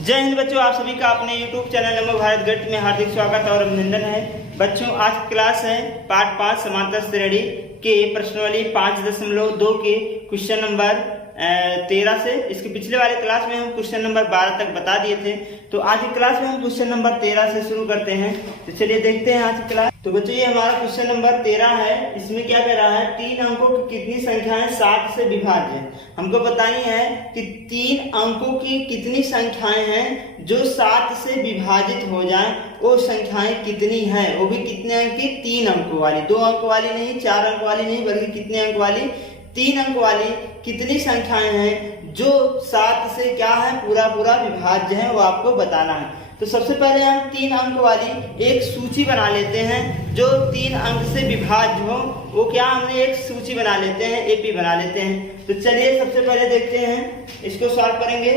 जय हिंद बच्चों, आप सभी का अपने YouTube चैनल नमो भारत गणित में हार्दिक स्वागत और अभिनंदन है। बच्चों, आज की क्लास है पार्ट 5 समांतर श्रेणी के प्रश्नावली 5.2 के क्वेश्चन नंबर 13 से। इसके पिछले वाले क्लास में हम क्वेश्चन नंबर 12 तक बता दिए थे, तो आज की क्लास में हम क्वेश्चन नंबर 13 से शुरू करते हैं। तो चलिए देखते हैं आज की क्लास। तो बच्चों, ये हमारा क्वेश्चन नंबर 13 है। इसमें क्या कह रहा है, 3 अंकों की कितनी संख्याएं 7 से विभाज्य है। हमको बतानी है कि 3 अंकों की कितनी संख्याएं हैं जो 7 से विभाजित हो जाएं, वो संख्याएं कितनी हैं, वो भी कितने अंक की, 3 अंकों वाली, 2 अंक वाली नहीं, 4 अंक वाली नहीं, बल्कि कितने अंक वाली, 3 अंक वाली कितनी संख्याएं हैं जो 7 से क्या है, पूरा विभाज्य है, वो आपको बताना है। तो सबसे पहले हम 3 अंक वाली एक सूची बना लेते हैं जो 3 अंक से विभाज्य हो। वो क्या, हमने एक सूची बना लेते हैं, एपी बना लेते हैं। तो चलिए सबसे पहले देखते हैं, इसको सॉल्व करेंगे।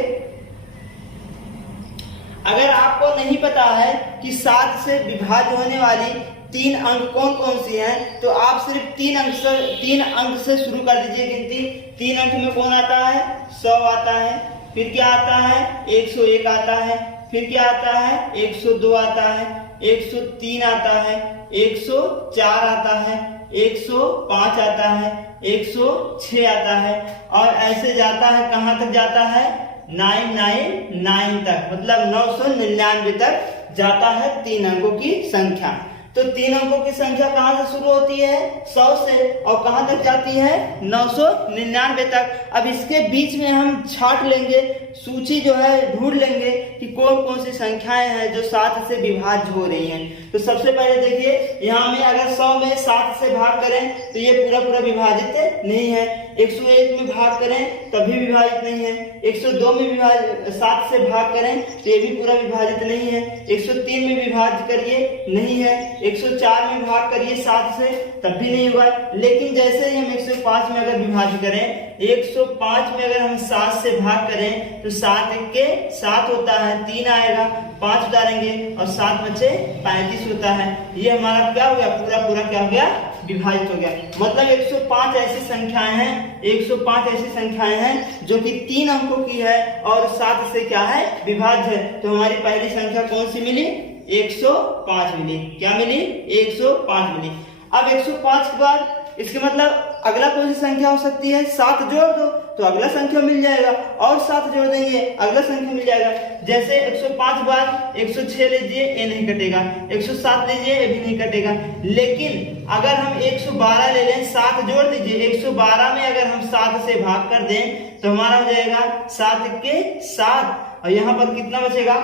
अगर आपको नहीं पता है कि 7 से विभाज्य होने वाली 3 अंक कौन कौन सी हैं, तो आप सिर्फ 3 अंक से शुरू कर दीजिए गिनती। 3 अंक में कौन आता है, 100 आता है, फिर क्या आता है, 101 आता है, फिर क्या आता है, 102 आता है, 103 आता है, 104 आता है, 105 आता है, 106 आता है, और ऐसे जाता है, कहां तक जाता है, 999 तक, मतलब 999 तक जाता है 3 अंकों की संख्या। तो 3 अंकों की संख्या कहां से शुरू होती है, 100 से, और कहां तक जाती है, 999 तक। अब इसके बीच में हम छांट लेंगे, सूची जो है ढूंढ लेंगे कि कौन कौन सी संख्याएं हैं जो 7 से विभाज्य हो रही हैं। तो सबसे पहले देखिए, यहाँ में अगर 100 में 7 से भाग करें तो ये पूरा विभाजित नहीं है। 101 में भाग करें तभी विभाजित नहीं है। 102 में 7 से भाग करें तो ये भी पूरा विभाजित नहीं है। 103 में विभाज्य करिए, नहीं है। 104 में भाग करिए 7 से, तब भी नहीं हुआ। लेकिन जैसे ही हम 105 में अगर विभाज्य करें, 105 में अगर हम 7 से भाग करें तो 7 के 7 होता है, 3 आएगा, 5 उतारेंगे और 7 बचे 35 होता है। ये हमारा क्या हो गया, पूरा क्या हो गया, विभाजित हो गया। मतलब 105 ऐसी संख्याएं हैं, 105 ऐसी संख्याएं हैं जो कि 3 अंकों की है और 7 से क्या है, विभाज्य है। तो हमारी पहली संख्या कौन सी मिली, 105 मिली। क्या मिली, 105 मिली। अब 105 के बाद इसके मतलब अगला कौन सी संख्या हो सकती है, 7 जोड़ दो तो अगला संख्या मिल जाएगा, और 7 जोड़ देंगे अगला संख्या मिल जाएगा। जैसे 105 बाद 106 लीजिए, ये नहीं कटेगा, 107 लीजिए, ये भी नहीं कटेगा। लेकिन अगर हम 112 ले लें, 7 जोड़ दीजिए, 112 में अगर हम 7 से भाग कर दें तो हमारा हो जाएगा 7 के 7, और यहाँ पर कितना बचेगा,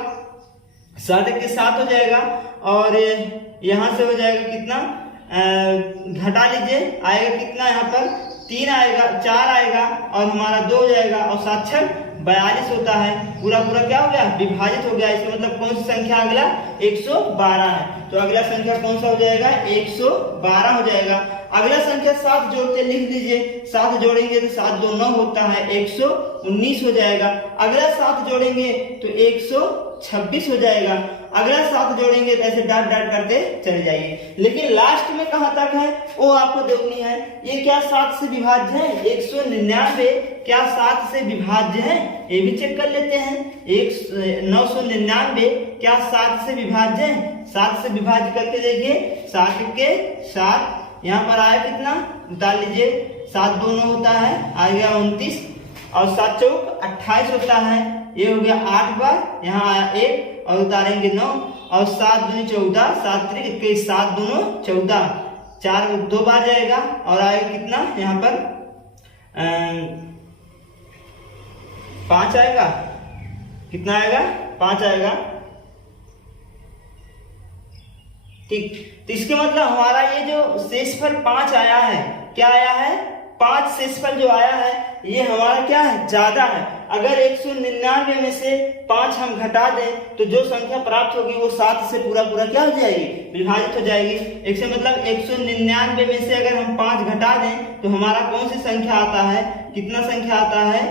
7 के 7 हो जाएगा, और यहाँ से हो जाएगा कितना, घटा लीजिए, आएगा कितना, यहाँ पर 3 आएगा, 4 आएगा, और हमारा 2 हो जाएगा, और 7 छक 42 होता है। पूरा क्या हो गया, विभाजित हो गया। इसका मतलब कौन सी संख्या अगला, 112 है। तो अगला संख्या कौन सा हो जाएगा, 112 हो जाएगा। अगला संख्या 7 जोड़ते लिख दीजिए, 7 जोड़ेंगे तो 7 2 9 होता है, 119 हो जाएगा। अगला 7 जोड़ेंगे तो 126 हो जाएगा। अगला 7 जोड़ेंगे तो ऐसे डाट करते चले जाइए। लेकिन लास्ट में कहां तक है वो आपको देखनी है। ये क्या 7 से विभाज्य है, 199 क्या 7 से विभाज्य है, ये भी चेक कर लेते हैं। 999 क्या 7 से विभाज्य है, 7 से विभाज्य करके देखिए, 7 के 7, यहाँ पर आया कितना, उतार लीजिए, 7 2 9 होता है, आ गया 29, और 7 चौक 28 होता है। ये हो गया 8 बार, यहाँ आया 1, और उतारेंगे 9, और 7 दूनी 14, 7 त्रिक 21, 7 दूनो 14, 4 2 बार जाएगा, और आएगा कितना, यहाँ पर 5 आएगा, कितना आएगा, 5 आएगा। ठीक, तो इसके मतलब हमारा ये जो शेषफल 5 आया है, क्या आया है, 5 शेषफल जो आया है, ये हमारा क्या है, ज्यादा है। अगर 199 में से 5 हम घटा दें तो जो संख्या प्राप्त होगी वो 7 से पूरा क्या हो जाएगी, विभाजित हो जाएगी। इससे मतलब 199 में से अगर हम 5 घटा दें तो हमारा कौन सी संख्या आता है, कितना संख्या आता है,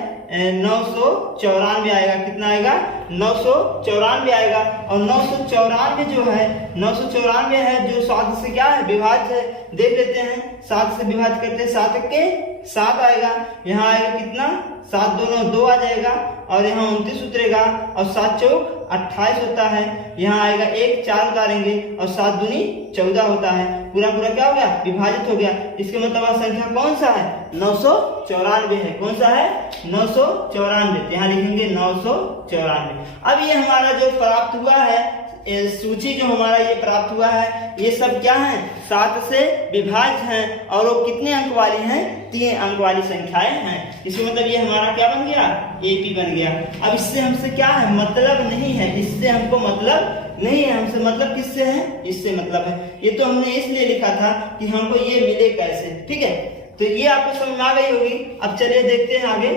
994 आएगा। कितना आएगा, 994 आएगा। और 994 जो है, 994 है जो 7 से क्या है, विभाज्य है। देख लेते हैं, 7 से विभाज्य करते हैं, 7 के 7 आएगा, यहाँ आएगा कितना, 7 दूनी 2 आ जाएगा और यहाँ 29 उतरेगा और 7 चौक 28 होता है। यहाँ आएगा 1 4 उतारेंगे और 7 दूनी 14 होता है। पूरा पूरा क्या हो गया? विभाजित हो गया। इसके मतलब वह संख्या कौन सा है? 994 है। कौन सा है? 994। यहाँ लिखेंगे 994। अब ये हमारा जो प्राप्त हुआ है सूची, जो हमारा ये प्राप्त हुआ है, ये सब क्या है? 7 से विभाज्य हैं और वो कितने अंक वाली हैं? 3 अंक वाली संख्याएं हैं। इसका मतलब ये हमारा क्या बन गया? एपी बन गया। अब इससे हमसे क्या है? मतलब नहीं है, इससे हमको मतलब नहीं है। हमसे मतलब किससे है? इससे मतलब है। ये तो हमने इसलिए लिखा था कि हमको ये मिले कैसे। ठीक है, तो ये आपको समझ में आ गई होगी। अब चलिए देखते हैं आगे।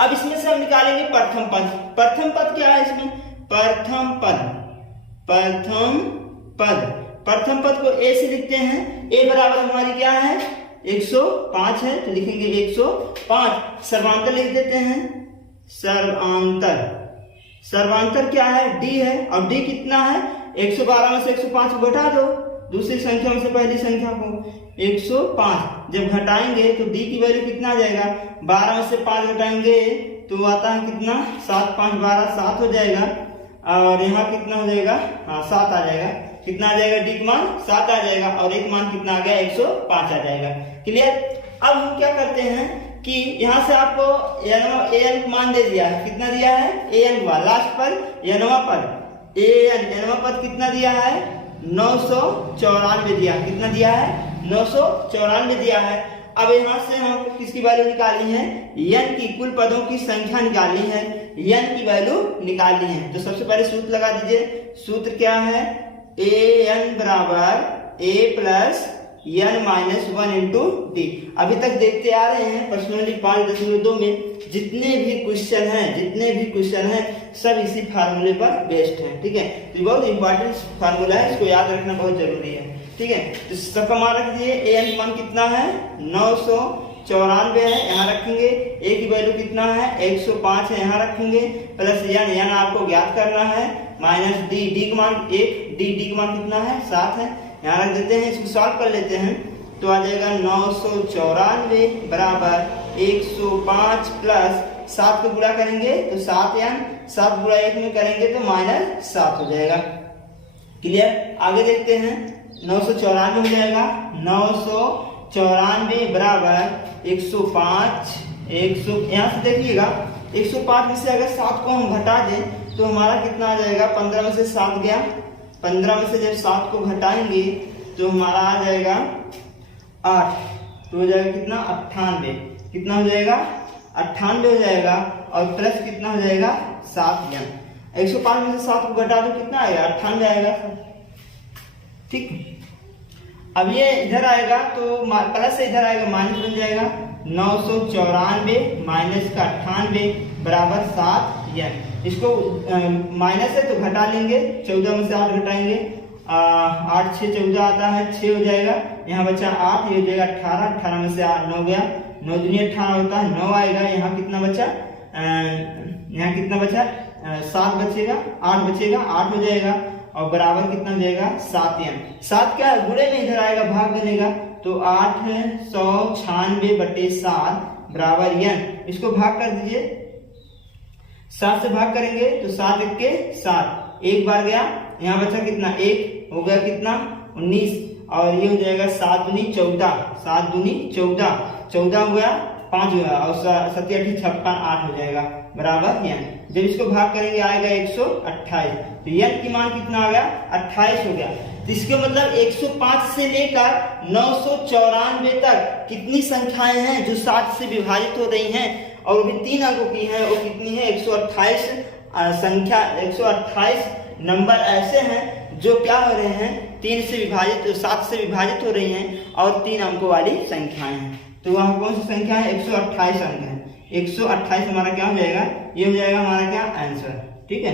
अब इसमें से हम निकालेंगे प्रथम पद। प्रथम पद क्या है इसमें? प्रथम पद, प्रथम पद, प्रथम पद को ए से लिखते हैं। ए बराबर हमारी क्या है? 105 है, तो लिखेंगे 105। सर्वांतर लिख देते हैं। सर्वांतर, सर्वांतर क्या है? डी है। और डी कितना है? 112 में से 105 को घटा दो, दूसरी संख्या में से पहली संख्या को 105 जब घटाएंगे तो डी की वैल्यू कितना आ जाएगा? 12 में से 5 घटाएंगे तो आता है कितना? 7 5 12, 7 हो जाएगा। और यहाँ कितना हो जाएगा? हाँ 7 आ जाएगा। कितना आ जाएगा? डी का मान 7 आ जाएगा और एक मान कितना आ गया? 105 आ जाएगा। क्लियर? अब हम क्या करते हैं कि यहाँ से आपको एन मान दे दिया है। कितना दिया है? एन का लास्ट पर एनवा पद, एनवा पद कितना दिया है? 994 दिया। कितना दिया है? 994 दिया है। अब यहाँ से हमको किसकी वैल्यू निकालनी है? n की, कुल पदों की संख्या निकालनी है, n की वैल्यू निकालनी है। तो सबसे पहले सूत्र लगा दीजिए। सूत्र क्या है? an बराबर a plus n minus 1 into D. अभी तक देखते आ रहे हैं पर्सनली 5.2 में जितने भी क्वेश्चन हैं सब इसी फार्मूले पर बेस्ड हैं। ठीक है, तो बहुत इंपॉर्टेंट फार्मूला है, इसको याद रखना बहुत जरूरी है। ठीक है, तो सबका मान रख दिए। ए एन मान कितना है? 994 है, यहाँ रखेंगे। ए की वैल्यू कितना है? 105 है, यहाँ रखेंगे। प्लस एन आपको ज्ञात करना है, माइनस डी, डी का मान 1, डी का मान कितना है? 7 है, यहाँ रख देते हैं। इसको सॉल्व कर लेते हैं तो आ जाएगा 994 बराबर 105 प्लस 7 को गुणा करेंगे तो 7 गुणा 1 में करेंगे तो माइनस 7 हो जाएगा। क्लियर? आगे देखते हैं। 994 हो जाएगा। 994 बराबर 105, 100, यहाँ से देखिएगा 105 में से अगर 7 को हम घटा दें तो हमारा कितना आ जाएगा? 15 में से 7 गया, 15 में से जब 7 को घटाएंगे तो हमारा आ जाएगा 8, तो हो जाएगा कितना? 98। कितना हो जाएगा? 98 हो जाएगा और प्लस कितना हो जाएगा? 7 n। 105 में से 7 को घटा दो कितना आएगा? 98 आएगा। ठीक, अब ये इधर आएगा तो प्लस से इधर आएगा माइनस बन जाएगा। 994 माइनस का 98 बराबर 7 n। इसको माइनस है तो घटा लेंगे, 14 में से 8 घटाएंगे, 8 6 14 आता है, 6 हो जाएगा। यहाँ बचा 8, ये हो जाएगा 18, 18 में से 8 9 गया, 9 दूनी 18 होता है, 9 आएगा। यहाँ कितना बचा? यहाँ कितना बचा? 7 बचेगा, 8 बचेगा, 8 हो जाएगा और बराबर कितना हो जाएगा? 7 n। 7 क्या है? गुणे में इधर आएगा, भाग बनेगा तो 896 बटे 7 बराबर n। इसको भाग कर दीजिए, 7 से भाग करेंगे तो 7 1 के 7, एक बार गया, यहाँ बचा कितना? 1 हो गया कितना? 19 और ये हो जाएगा 7 दूनी 14, 7 दूनी 14, 14 हो गया, 5 हुआ और 7 8 56, 8 हो जाएगा बराबर n। जब इसको भाग करेंगे आएगा 128, तो n की मान कितना आ गया? 28 हो गया। तो इसके मतलब 105 से लेकर 994 तक कितनी संख्याएं हैं जो 7 से विभाजित हो रही हैं और वो भी 3 अंकों की हैं? वो कितनी है? 128 संख्या, 128 नंबर ऐसे हैं जो क्या हो रहे हैं? 3 से विभाजित, 7 से विभाजित हो रही हैं और 3 अंकों वाली संख्याएं हैं। तो वहाँ कौन सी संख्या है? 128 अंक है। 128 हमारा क्या हो जाएगा? ये हो जाएगा हमारा क्या? आंसर। ठीक है,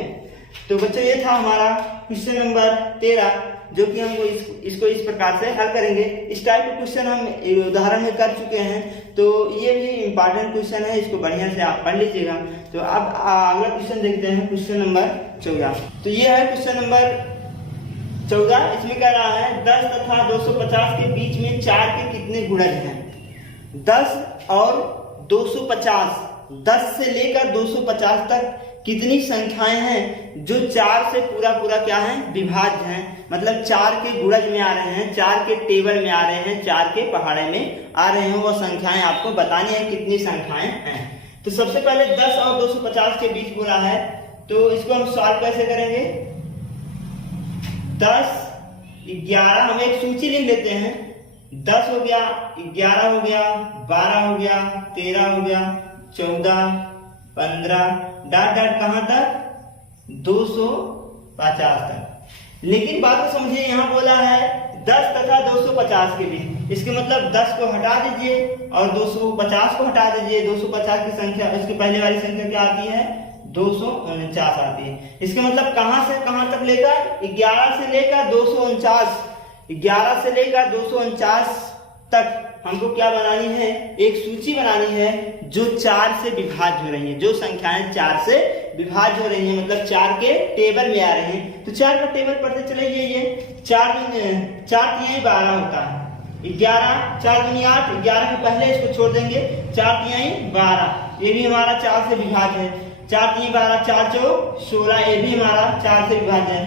तो बच्चों ये था हमारा क्वेश्चन नंबर 13 जो कि हमको इसको इस प्रकार से हल करेंगे। इस टाइप के क्वेश्चन हम उदाहरण में कर चुके हैं, तो ये भी इम्पोर्टेंट क्वेश्चन है, इसको बढ़िया से आप पढ़ लीजिएगा। तो अब अगला क्वेश्चन देखते हैं, क्वेश्चन नंबर 14। तो ये है क्वेश्चन नंबर 14। इसमें कह रहा है 10 तथा 250 के बीच में 4 के कितने गुणज हैं? 10 और 250, 10 से लेकर 250 तक कितनी संख्याएं हैं जो 4 से पूरा पूरा क्या है, विभाज्य हैं, मतलब 4 के गुणज में आ रहे हैं, 4 के टेबल में आ रहे हैं, 4 के पहाड़े में आ रहे हैं, वो संख्याएं आपको बतानी है कितनी संख्याएं हैं। तो सबसे पहले 10 और 250 के बीच बोला है, तो इसको हम सॉल्व कैसे करेंगे। 10, 11, हम एक सूची लिख लेते हैं। 10 हो गया, 11 हो गया, 12 हो गया, 13 हो गया, 14, 15, डाट डाट कहां तक, 250 तक। लेकिन बात को समझिए, यहाँ बोला है 10 तथा 250 के बीच, इसके मतलब 10 को हटा दीजिए और 250 को हटा दीजिए। 250 की संख्या, इसकी पहले वाली संख्या क्या आती है, 249 आती है। इसके मतलब कहां से कहां तक लेकर, 11 से लेकर 249, 11 से लेकर 249 तक हमको क्या बनानी है, एक सूची बनानी है जो 4 से विभाज्य हो रही है, जो संख्याएं 4 से विभाज्य हो रही है, मतलब 4 के टेबल में आ रहे हैं। तो 4 का टेबल पढ़ते चले, ये 4 3 12 होता है, 11 4 दूनी 8, 11 के पहले इसको छोड़ देंगे, 4 3 12, ये भी हमारा 4 से विभाज्य है। 4 3 12, 4 4 16, ये भी हमारा 4 से विभाज्य है।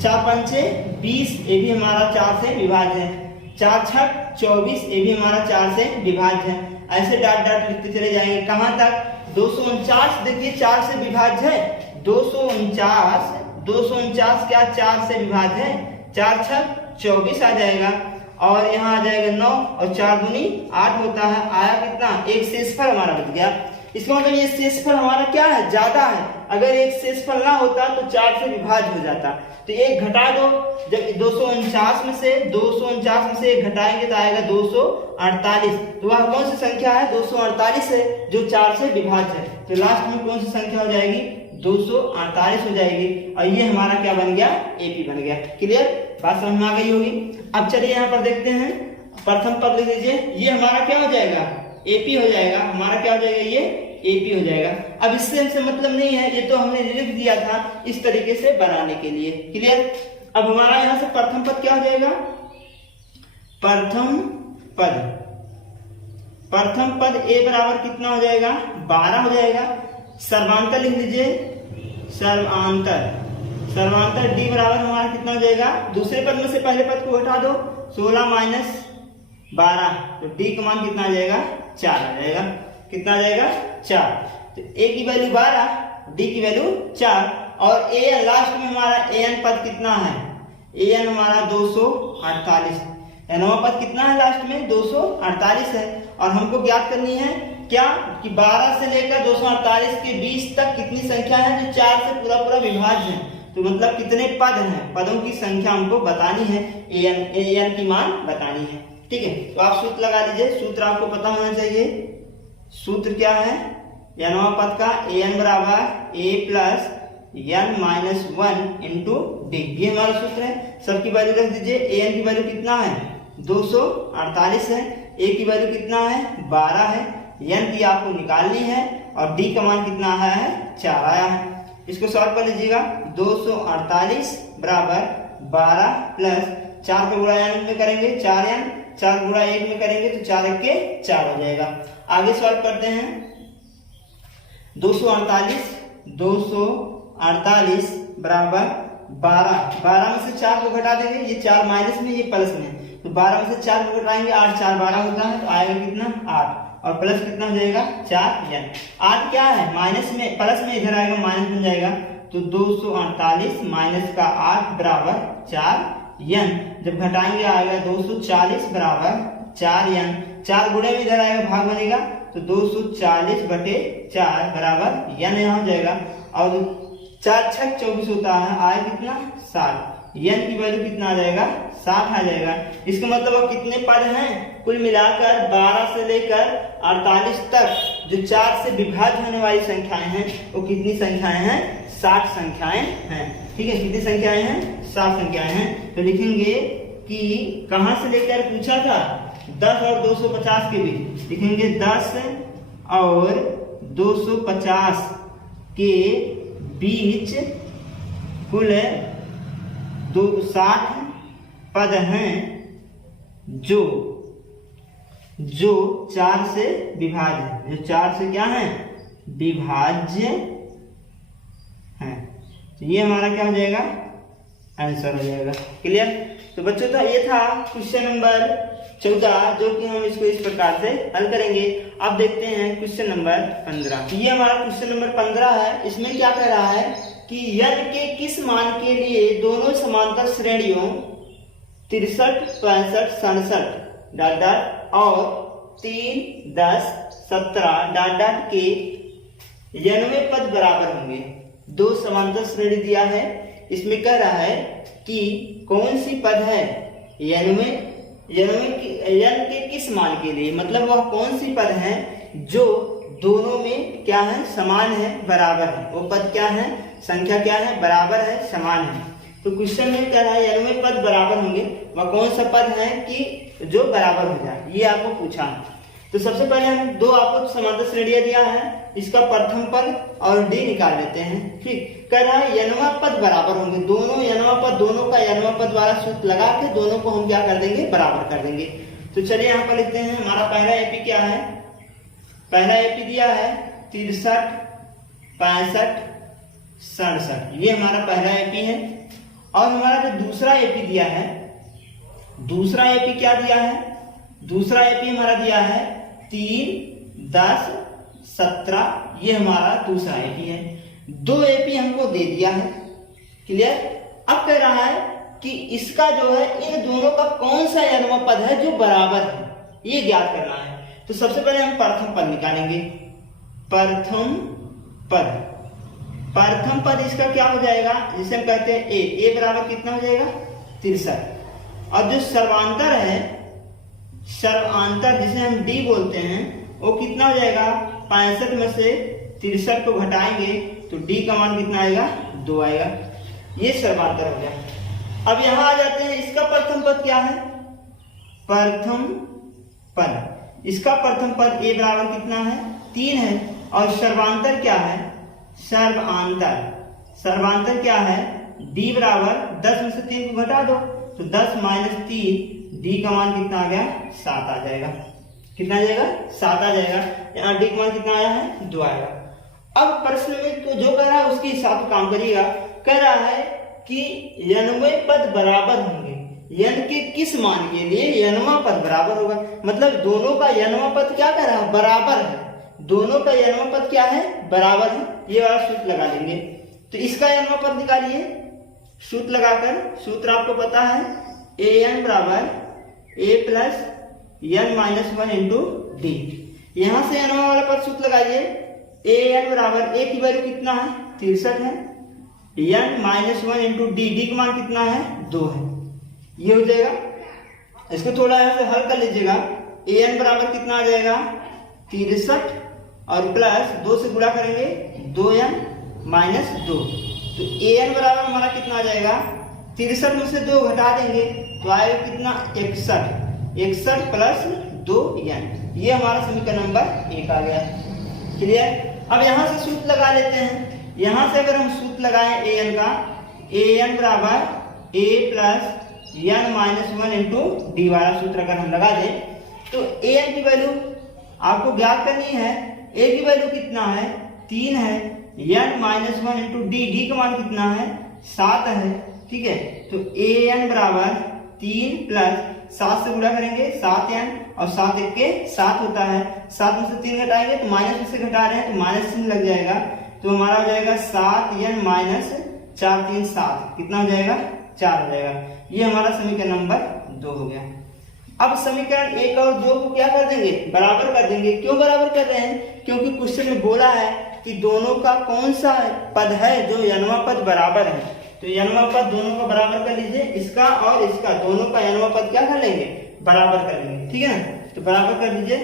4 5 20, ये भी हमारा 4 से विभाज्य है। 4 6 24, ये भी हमारा 4 से विभाज्य है। ऐसे डाट डाट लिखते चले जाएंगे, कहां तक, 249। देखिए 4 से विभाज्य है, 249 क्या 4 से विभाज्य है। 4 6 24 आ जाएगा, और यहाँ आ जाएगा 9, और 4 दूनी 8 होता है। आया कितना, एक शेषफल हमारा बच गया। इसका मतलब ये शेषफल हमारा क्या है, ज्यादा है। अगर एक शेषफल ना होता तो 4 से विभाज्य हो जाता। तो एक घटा दो, जब 249 में से 1 घटाएंगे तो आएगा 248। तो वह कौन सी संख्या है, 248 है, जो 4 से विभाज्य है। तो लास्ट में कौन सी संख्या हो जाएगी, 248 हो जाएगी। और ये हमारा क्या बन गया, एपी बन गया। क्लियर, बात समझ में आ गई होगी। अब चलिए यहाँ पर देखते हैं, प्रथम पद लिख लीजिए, ये हमारा क्या हो जाएगा, एपी हो जाएगा। हमारा क्या हो जाएगा, ये एपी हो जाएगा। अब इससे हमसे मतलब नहीं है, ये तो हमने लिख दिया था इस तरीके से बनाने के लिए। क्लियर। अब हमारा यहां से प्रथम पद क्या हो जाएगा, प्रथम पद ए बराबर कितना हो जाएगा, 12 हो जाएगा। सर्वांतर लिख लीजिए, सर्वांतर डी बराबर हमारा कितना हो जाएगा, दूसरे पद में से पहले पद को हटा दो, 16 माइनस 12, तो डी का मान कितना आ जाएगा, 4 आ जाएगा। कितना आ जाएगा, 4। तो ए की वैल्यू 12, डी की वैल्यू 4, और ए एन लास्ट में हमारा ए एन पद कितना है, ए एन हमारा 248, एनवा पद कितना है लास्ट में, 248 है। और हमको ज्ञात करनी है क्या, कि 12 से लेकर 248 के बीच तक कितनी संख्या है जो 4 से पूरा पूरा विभाज्य है। तो मतलब कितने पद हैं, पदों की संख्या हमको बतानी है, ए एन की मान बतानी है। ठीक है, तो आप सूत्र लगा लीजिए। सूत्र आपको पता होना चाहिए। सूत्र क्या है, एनवा पद का ए एन बराबर A plus N minus 1 into D, ये हमारा सूत्र है। सबकी वैल्यू रख दीजिए। ए एन की वैल्यू कितना है, 248 है। ए की वैल्यू कितना है, 12 है। एन की आपको निकालनी है, और डी का मान कितना आया है, 4 आया है। इसको सॉल्व कर लीजिएगा। 248 बराबर 12 प्लस 4 को गुणा एन में करेंगे, 4 एन, 4 गुणा 1 में करेंगे तो 4 1 के 4 हो जाएगा। आगे सॉल्व करते हैं। 248 बराबर 12 में से 4 को घटा देंगे, ये 4 माइनस में, ये प्लस में, तो 12 में से 4 को घटाएंगे, 8 4 12 होता है, तो आएगा कितना, 8, और प्लस कितना हो जाएगा, 4 एन। 8 क्या है, माइनस में, प्लस में इधर आएगा, माइनस बन जाएगा। तो 248 माइनस का 8 बराबर 4 एन। जब घटाएंगे आएगा 240 बराबर 4 एन। 4 गुणे में इधर आएगा, भाग बनेगा, तो 240/4 बराबर एन यहाँ हो जाएगा। और 4 6 24 होता है, आए कितना, 60। एन की वैल्यू कितना आ जाएगा, 60 आ जाएगा। इसका मतलब अब कितने पद हैं, कुल मिलाकर 12 से लेकर 48 तक जो 4 से विभाज्य होने वाली संख्याएं हैं, वो कितनी संख्याएं हैं, 60 संख्याएं हैं। ठीक है, कितनी संख्याएं हैं, 60 संख्याएं हैं। तो लिखेंगे कि कहां से लेकर पूछा था, 10 और 250 के बीच। लिखेंगे 10 और 250 के बीच कुल 60 पद हैं जो 4 से विभाज्य है, जो 4 से क्या है विभाज्य है। तो ये हमारा क्या हो जाएगा आंसर हो जाएगा। क्लियर। तो बच्चों तो ये था क्वेश्चन नंबर 14 जो कि हम इसको इस प्रकार से हल करेंगे। अब देखते हैं क्वेश्चन नंबर 15। ये हमारा क्वेश्चन नंबर 15 है। इसमें क्या कह रहा है कि n के किस मान के लिए दोनों समांतर श्रेणियों 63, 65, 67 डॉट डॉट और 3, 10, 17 डॉट डॉट के n वें पद बराबर होंगे। दो समांतर श्रेणी दिया है। इसमें कह रहा है कि कौन सी पद है n के किस मान के लिए, मतलब वह कौन सी पद है जो दोनों में क्या है समान है बराबर है। वो पद क्या है, संख्या क्या है, बराबर है, समान है। तो क्वेश्चन में कह रहा है n में पद बराबर होंगे, वह कौन सा पद है कि जो बराबर हो जाए, ये आपको पूछा है। तो सबसे पहले हम दो आपको समांतर श्रेणियां दिया है, इसका प्रथम पद और डी निकाल लेते हैं। ठीक, कह रहा है n पद बराबर होंगे, दोनों n पद, दोनों का n पद वाला सूत्र लगा के दोनों को हम क्या कर देंगे बराबर कर देंगे। तो चलिए यहाँ पर लिखते हैं हमारा पहला एपी क्या है। पहला एपी दिया है 63, 65, 67, ये हमारा पहला एपी है। और हमारा जो दूसरा एपी दिया है, दूसरा एपी क्या दिया है, दूसरा एपी हमारा दिया है 3, 10, 17, ये हमारा दूसरा एपी है। दो एपी हमको दे दिया है। क्लियर। अब कह रहा है कि इसका जो है इन दोनों का कौन सा n पद है जो बराबर है, ये ज्ञात करना है। तो सबसे पहले हम प्रथम पद निकालेंगे। प्रथम पद, प्रथम पद इसका क्या हो जाएगा, जिसे हम कहते हैं ए बराबर कितना हो जाएगा 63। और जो सर्वांतर है, सर्वांतर जिसे हम डी बोलते हैं, वो कितना हो जाएगा 65 में से 63 को घटाएंगे तो डी का मान कितना आएगा 2 आएगा। ये सर्वांतर हो गया। अब यहां आ जाते हैं, इसका प्रथम पद क्या है, प्रथम पद, इसका प्रथम पद ए बराबर कितना है 3 है। और सर्वांतर क्या है, सर्वांतर, सर्वांतर क्या है डी बराबर 10 में से 3 को घटा दो तो 10 माइनस 3, डी का मान कितना आ गया 7 आ जाएगा। कितना आ जाएगा 7 आ जाएगा। यहाँ डी का मान कितना आया है 2 आएगा। अब प्रश्न में तो जो कह रहा है उसके हिसाब से काम करिएगा। कह रहा है कि n पद बराबर होंगे, n के किस मान के लिए n पद बराबर होगा, मतलब दोनों का n पद क्या कह रहा है बराबर है, दोनों का n पद क्या है बराबर है। ये वाला सूत्र लगा लेंगे। तो इसका n पद निकालिए सूत्र लगाकर। सूत्र आपको पता है an बराबर a plus n minus 1 into D. यहां से n वाला पद सूत्र लगाइए। an बराबर a की वैल्यू कितना है 63 है, n minus 1 into D, D का मान कितना है 2 है। ये हो जाएगा। इसको थोड़ा यहाँ से हल कर लीजिएगा। an बराबर कितना आ जाएगा 63 और प्लस 2 से गुणा करेंगे 2n माइनस 2। तो an बराबर हमारा कितना आ जाएगा 63 में से 2 घटा देंगे तो आएगा कितना 61 प्लस 2n। ये हमारा समीकरण नंबर 1 आ गया। क्लियर। अब यहां से सूत्र लगा लेते हैं। यहां से अगर हम सूत्र लगाएं an का, an बराबर a plus n minus 1 into D वाला सूत्र अगर हम लगा दें तो an की वैल्यू आपको ज्ञात करनी है। a की वैल्यू कितना है 3 है, n minus 1 into D, D का मान कितना है 7 है। ठीक है। तो an बराबर 3 प्लस 7 से गुणा करेंगे 7n और 7 1 के 7 होता है। 7 में से 3 घटाएंगे तो माइनस में से घटा रहे हैं तो माइनस चिन्ह लग जाएगा। तो हमारा हो जाएगा 7n माइनस 4 3 7, कितना हो जाएगा 4 हो जाएगा। ये हमारा समीकरण नंबर 2 हो गया। अब समीकरण 1 और 2 को क्या कर देंगे बराबर कर देंगे। क्यों बराबर कर रहे हैं, क्योंकि क्वेश्चन में बोला है कि दोनों का कौन सा पद है जो n पद बराबर है। तो n पद दोनों का बराबर कर लीजिए, इसका और इसका, दोनों का n पद क्या कर लेंगे बराबर कर लेंगे। ठीक है ना। तो बराबर कर दीजिए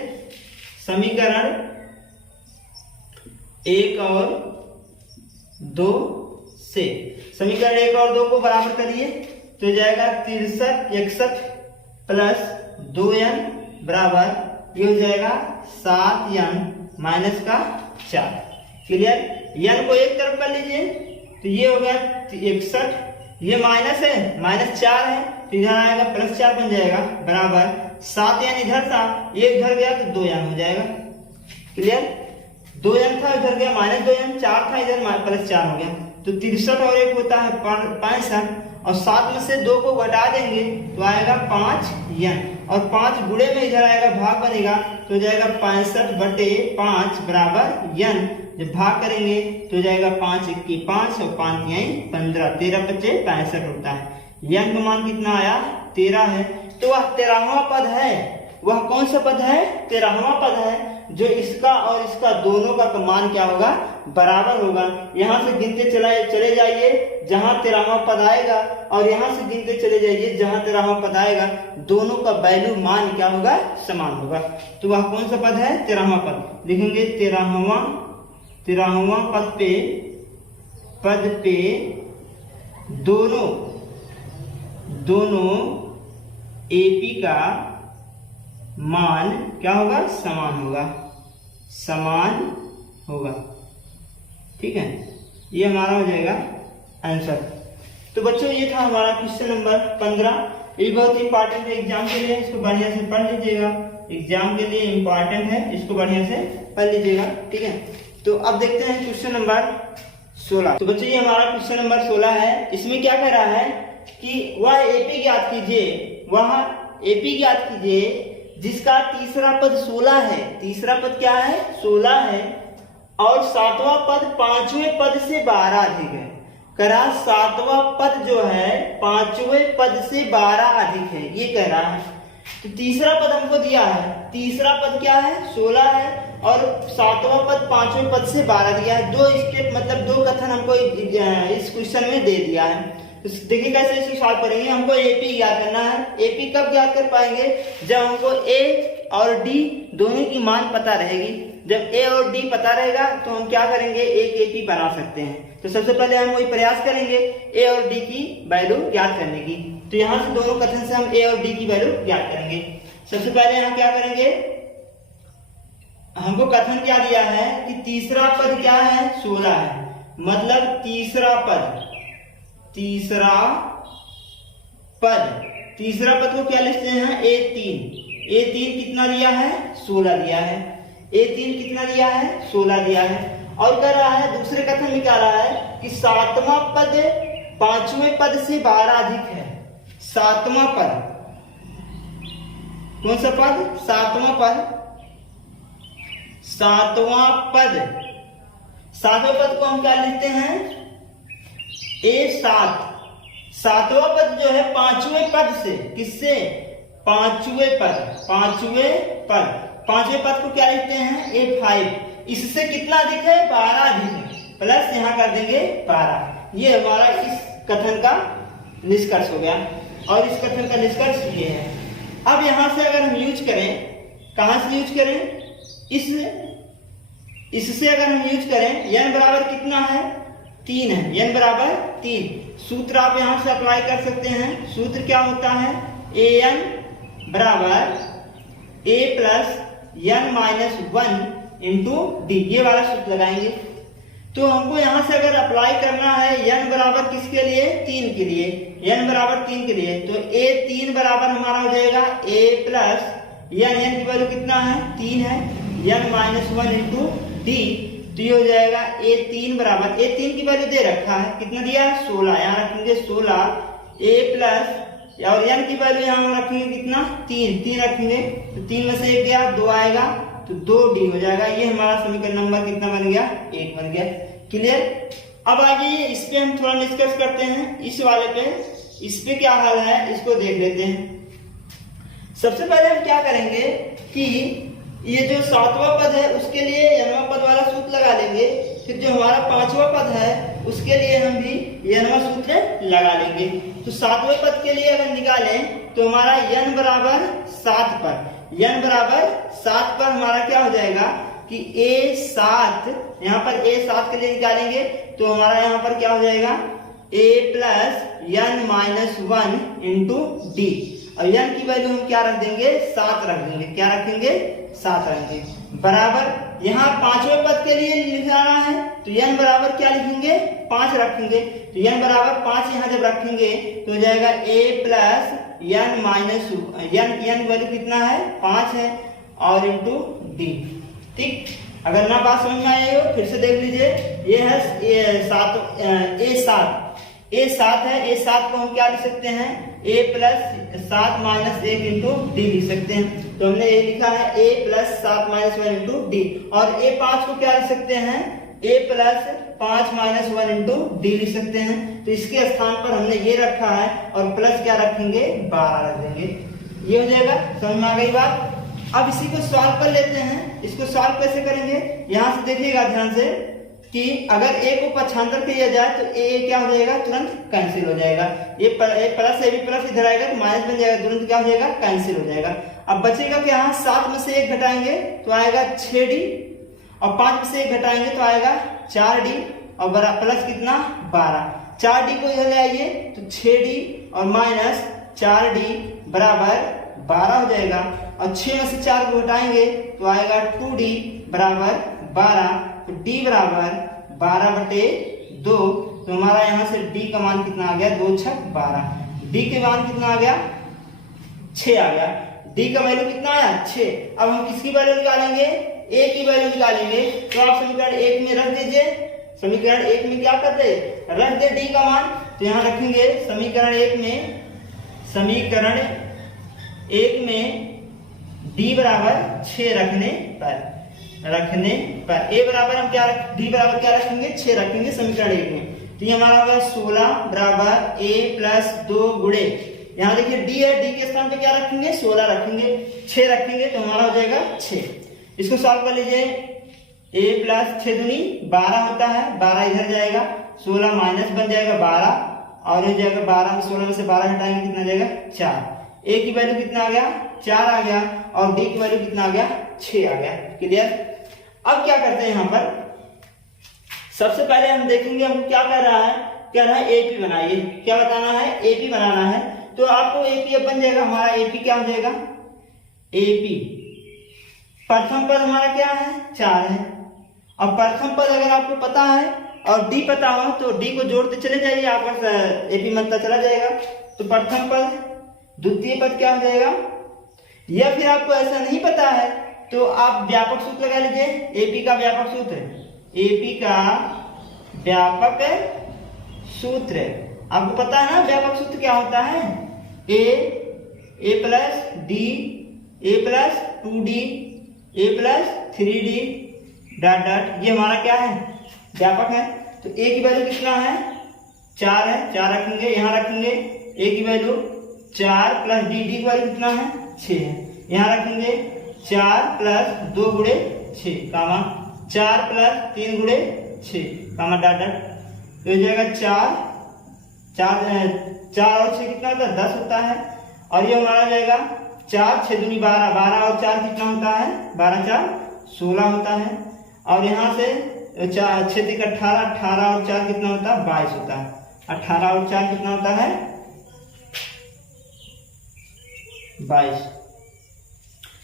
समीकरण 1 और 2 से। समीकरण 1 और 2 को बराबर करिए तो जाएगा 63 61 प्लस 2n बराबर ये हो जाएगा 7n माइनस का 4। क्लियर। n को एक तरफ कर लीजिए तो ये हो गया 61, ये माइनस है, माइनस 4 है तो इधर आएगा प्लस 4 बन जाएगा बराबर 7 n इधर था, ये इधर गया तो 2 n हो जाएगा। क्लियर? 2 n था, इधर गया -2 n, 4 था इधर +4 हो गया। तो 63 और 1 होता है 65, और 7 में से 2 को घटा देंगे तो आएगा 5 n, और 5 गुणे में इधर आएगा भाग बनेगा तो हो जाएगा 65/5 बराबर n। जब भाग करेंगे तो हो जाएगा 5 × 1 = 5 और 5 × 15, 13 × 5 = 65 होता है। n का मान कितना आया? 13 है। तो वह 13वां पद है। वह कौन सा पद है? 13वां पद है, जो इसका और इसका दोनों का मान क्या होगा? बराबर होगा। यहाँ से गिनते चले जाइए जहां 13वां पद आएगा, और यहाँ से गिनते चले जाइए जहां 13वां पद आएगा, दोनों का वैल्यू मान क्या होगा? समान होगा। तो वह कौन सा पद है? 13वां पद। लिखेंगे 13वां पद पे दोनों AP का मान क्या होगा? समान होगा। ठीक है, ये हमारा हो जाएगा आंसर। तो बच्चों ये था हमारा क्वेश्चन नंबर 15। ये बहुत इंपॉर्टेंट है एग्जाम के लिए, इसको बढ़िया से पढ़ लीजिएगा। एग्जाम के लिए इंपॉर्टेंट है, इसको बढ़िया से पढ़ लीजिएगा। ठीक है, तो अब देखते हैं क्वेश्चन नंबर 16। तो बच्चों ये हमारा क्वेश्चन नंबर 16 है। इसमें क्या कह रहा है कि वह AP ज्ञात कीजिए जिसका तीसरा पद 16 है। तीसरा पद क्या है? 16 है, और 7वां पद 5वें पद से 12 अधिक है। कह 7वां पद जो है 5वें पद से 12 अधिक है, ये कह रहा है। तो तीसरा पद हमको दिया है। तीसरा पद क्या है? 16 है, और 7वां पद 5वें पद से 12 दिया है। 2 स्टेप मतलब 2 कथन हमको इस क्वेश्चन में दे दिया है। तो देखिए कैसे इसको सॉल्व करेंगे। हमको AP ज्ञात करना है। AP कब ज्ञात कर पाएंगे? जब हमको A और D दोनों की मान पता रहेगी। जब A और D पता रहेगा तो हम क्या करेंगे? एक AP बना सकते हैं। तो सबसे पहले हम वही प्रयास करेंगे A और D की वैल्यू ज्ञात करने की। तो यहाँ से दोनों कथन से हम A और D की वैल्यू ज्ञात करेंगे। सबसे पहले यहाँ क्या करेंगे? हमको कथन क्या दिया है कि तीसरा पद क्या है? 16 है। मतलब तीसरा पद को क्या लिखते हैं? A3 कितना दिया है? 16 दिया है। A3 कितना दिया है? 16 दिया है। और कह रहा है दूसरे कथन में क्या रहा है कि 7वां पद 5वें पद से 12 अधिक है। 7वां पद कौन सा पद? 7वां पद। 7वें पद को हम क्या लिखते हैं? A7। 7वां पद जो है 5वें पद से, किससे? 5वें पद को क्या लिखते हैं? A5। इससे कितना अधिक है? 12 अधिक है। प्लस यहाँ कर देंगे 12। ये हमारा इस कथन का निष्कर्ष हो गया, और इस कथन का निष्कर्ष ये है। अब यहां से अगर हम यूज करें, कहां से यूज करें? इससे अगर हम यूज करें, n बराबर कितना है? 3 है। n बराबर 3। सूत्र आप यहां से अप्लाई कर सकते हैं। सूत्र क्या होता है? an बराबर a + n - 1 × d। ये वाला सूत्र लगाएंगे। तो हमको यहां से अगर अप्लाई करना है n बराबर किसके लिए? 3 के लिए। n बराबर 3 के लिए, तो A3 बराबर हमारा हो जाएगा a + n की वैल्यू कितना है? 3 है। n - 1 × d। तो ये हो जाएगा A3 बराबर, A3 की वैल्यू दे रखा है, कितना दिया है? 16। यहाँ रखेंगे 16 A प्लस, और n की वैल्यू यहाँ रखेंगे कितना? 3 रखेंगे। तो 3 में से 1 गया, 2 आएगा, तो 2D हो जाएगा। ये हमारा समीकरण नंबर कितना बन गया? 1 बन गया। क्लियर? अब आगे इस पे हम थोड़ा डिस्कस करते हैं। इस वाले पे, इस पे क्या हाल है इसको देख लेते हैं। सबसे पहले हम क्या करेंगे कि ये जो 7वां पद है उसके लिए nवां पद वाला सूत्र लगा लेंगे। फिर जो हमारा 5वां पद है उसके लिए हम भी nवां सूत्र लगा लेंगे। तो 7वें पद के लिए अगर निकालें तो हमारा n बराबर 7 पर, n बराबर 7 पर हमारा क्या हो जाएगा कि A7, यहाँ पर A7 के लिए निकालेंगे तो हमारा यहाँ पर क्या हो जाएगा? A + n - 1 × d। और n की वैल्यू हम क्या रख देंगे? 7 रख देंगे। क्या रखेंगे? 7 रखेंगे। बराबर यहाँ पांचवें पद के लिए लिखना है तो n बराबर क्या लिखेंगे 5 रखेंगे। तो n बराबर 5 यहाँ जब रखेंगे तो हो जाएगा a plus n minus n value कितना है 5 है और इंटू d। ठीक, अगर ना बात समझ में आई हो फिर से देख लीजिए। ये है a7 है। a7 को हम क्या लिख सकते हैं a plus 7 minus 1 into D लिख सकते हैं। तो हमने ये लिखा है a plus 7 minus 1 into D. और a5 को क्या लिख सकते हैं a plus 5 minus 1 into D लिख सकते हैं। तो इसके स्थान पर हमने ये रखा है और प्लस क्या रखेंगे 12 रख देंगे। ये हो जाएगा, समझ में आ गई बात। अब इसी को सॉल्व कर लेते हैं। इसको सॉल्व कैसे करेंगे, यहाँ से देखिएगा ध्यान से कि अगर a को पक्षांतर किया जाए तो a क्या हो जाएगा तुरंत कैंसिल हो जाएगा। ये प्लस a भी प्लस इधर आएगा तो माइनस बन जाएगा, तुरंत क्या हो जाएगा कैंसिल हो जाएगा। अब बचेगा क्या, 7 में से 1 घटाएंगे तो आएगा 6d और 5 में से 1 घटाएंगे तो आएगा 4d और प्लस कितना 12। 4d को इधर ले आइए तो 6d और माइनस 4d बराबर 12 हो जाएगा। और 6 में से 4 को घटाएंगे तो आएगा 2d बराबर 12। तो d बराबर 12/2। तो हमारा यहाँ से d का मान कितना आ गया 2 छक 12। d के मान कितना आ गया 6 आ गया। d का वैल्यू कितना आया 6। अब हम किसकी वैल्यू निकालेंगे a की वैल्यू निकालेंगे। तो आप समीकरण 1 में रख दीजिए। समीकरण 1 में क्या करते रख दे d का मान। तो यहाँ रखेंगे समीकरण 1 में d बराबर 6 रखने पर a बराबर हम क्या d बराबर क्या रखेंगे 6 रखेंगे समीकरण 1 में। तो ये हमारा होगा 16 बराबर a प्लस 2 गुणे, यहाँ देखिए d है, d के स्थान पे क्या रखेंगे 16 रखेंगे, 6 रखेंगे तो हमारा हो जाएगा 6। इसको सॉल्व कर लीजिए। a प्लस 6 दूनी 12 होता है, 12 इधर जाएगा, 16 माइनस बन जाएगा 12 और हो जाएगा 12 में 16 में से 12 हटाएंगे कितना जाएगा 4। a की वैल्यू कितना आ गया 4 आ गया और d की वैल्यू कितना आ गया 6 आ गया। क्लियर। अब क्या करते हैं यहाँ पर सबसे पहले हम देखेंगे हमको क्या कर रहा है एपी बनाइए। क्या बताना है एपी बनाना है। तो आपको एपी अब बन जाएगा, हमारा एपी क्या हो जाएगा एपी प्रथम पद हमारा क्या है 4 है। अब प्रथम पद अगर आपको पता है और डी पता हो तो डी को जोड़ते चले जाइए, आपस एपी बनता चला जाएगा। तो प्रथम पद द्वितीय पद क्या हो जाएगा। या फिर आपको ऐसा नहीं पता है तो आप व्यापक सूत्र लगा लीजिए। एपी का व्यापक सूत्र, एपी का व्यापक सूत्र आपको पता है ना। व्यापक सूत्र क्या होता है ए प्लस डी, ए प्लस 2d, ए प्लस 3d डॉट डॉट। ये हमारा क्या है व्यापक है। तो ए की वैल्यू कितना है 4 है, 4 रखेंगे, यहाँ रखेंगे ए की वैल्यू 4 प्लस डी की वैल्यू कितना है 6 है, यहाँ रखेंगे 4 प्लस 2 गुणे 6 कामा 4 प्लस 3 गुणे 6 कामा डॉट डॉट। तो हो जाएगा 4 और 6 कितना होता है 10 होता है। और ये हमारा जाएगा 4 6 दूनी 12, 12 और 4 कितना होता है 12 4 16 होता है। और यहाँ से 4 6 3 18, 18 और 4 कितना होता है 22 होता है। 18 और 4 कितना होता है 22।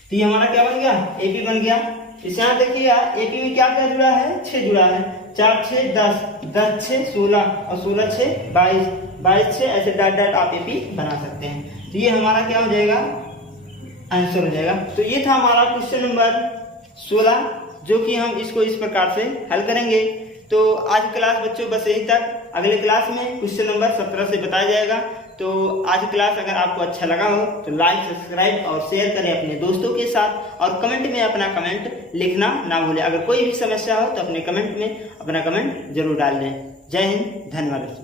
तो ये हमारा क्या बन गया एपी बन गया। इसे यहाँ देखिएगा एपी में क्या क्या जुड़ा है 6 जुड़ा है। 4 6 10, 10 6 16 और 16 6 22, 22 6 ऐसे डॉट डॉट आप एपी बना सकते हैं। तो ये हमारा क्या हो जाएगा आंसर हो जाएगा। तो ये था हमारा क्वेश्चन नंबर 16 जो कि हम इसको इस प्रकार से हल करेंगे। तो आज क्लास बच्चों बस यहीं तक। अगले क्लास में क्वेश्चन नंबर 17 से बताया जाएगा। तो आज क्लास अगर आपको अच्छा लगा हो तो लाइक सब्सक्राइब और शेयर करें अपने दोस्तों के साथ और कमेंट में अपना कमेंट लिखना ना भूलें। अगर कोई भी समस्या हो तो अपने कमेंट में अपना कमेंट जरूर डाल दें। जय हिंद, धन्यवाद।